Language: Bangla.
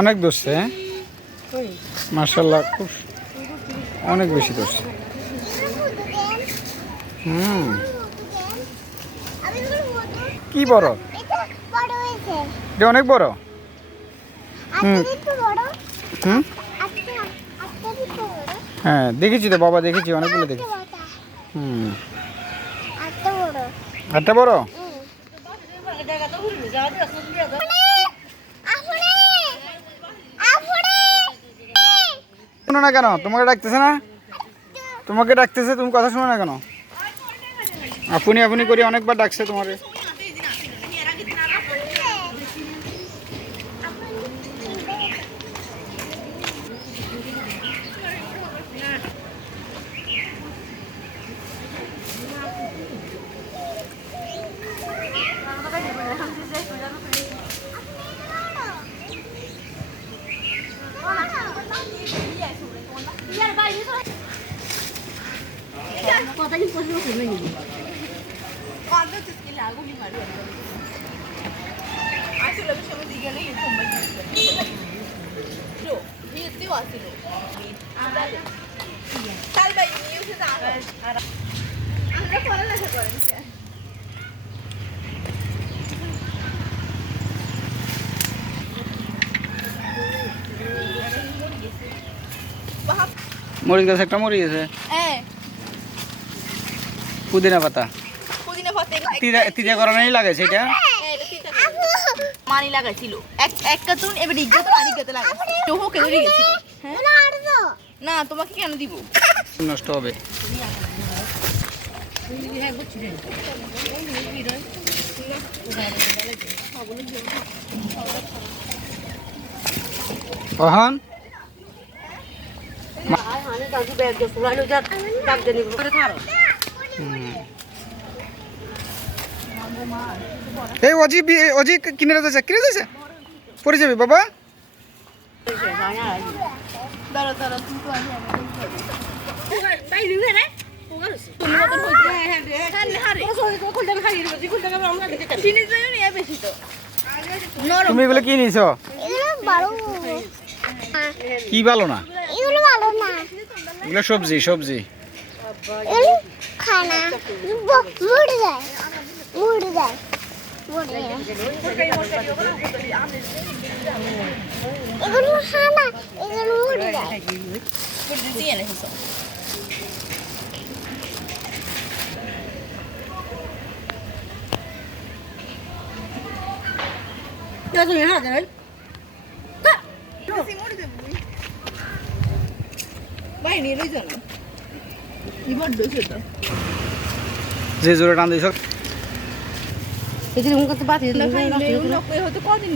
অনেক ধরছে, হ্যাঁ মাশাআল্লাহ, খুব অনেক বেশি ধরছে। কি বড়, এটা অনেক বড়। হ্যাঁ দেখেছি তো বাবা, দেখেছি অনেকগুলো দেখেছি। একটা বড়। শোনো না কেন? তোমাকে ডাকতেছে না? তোমাকে ডাকতেছে, তুমি কথা শোনো না কেন? আপনি আপনি করে অনেকবার ডাকছে তোমারে। মরিচ গাছ একটা মরে গেছে। পুদিনা পাতা, তিতা করানোই লাগাইছে এটা। মানি লাগাইছিল এক কার্টুন, এবার ইজ্জত মানি খেতে লাগাইছে তো হোকে ধরে গেছিল। না তোমাকে কেন দিব, নষ্ট হবে। কখন এই অজি অজি কিনে যাচ্ছে পড়ে যাবে বাবা। তুমি এগুলো কি নিয়েছো? কি ভালো না? এগুলো সবজি সবজি খানা মুড়ে যায় এগুলো খানা, এগুলো মুড়ে যায়। যে জোরে টান দিয়েছ কদিন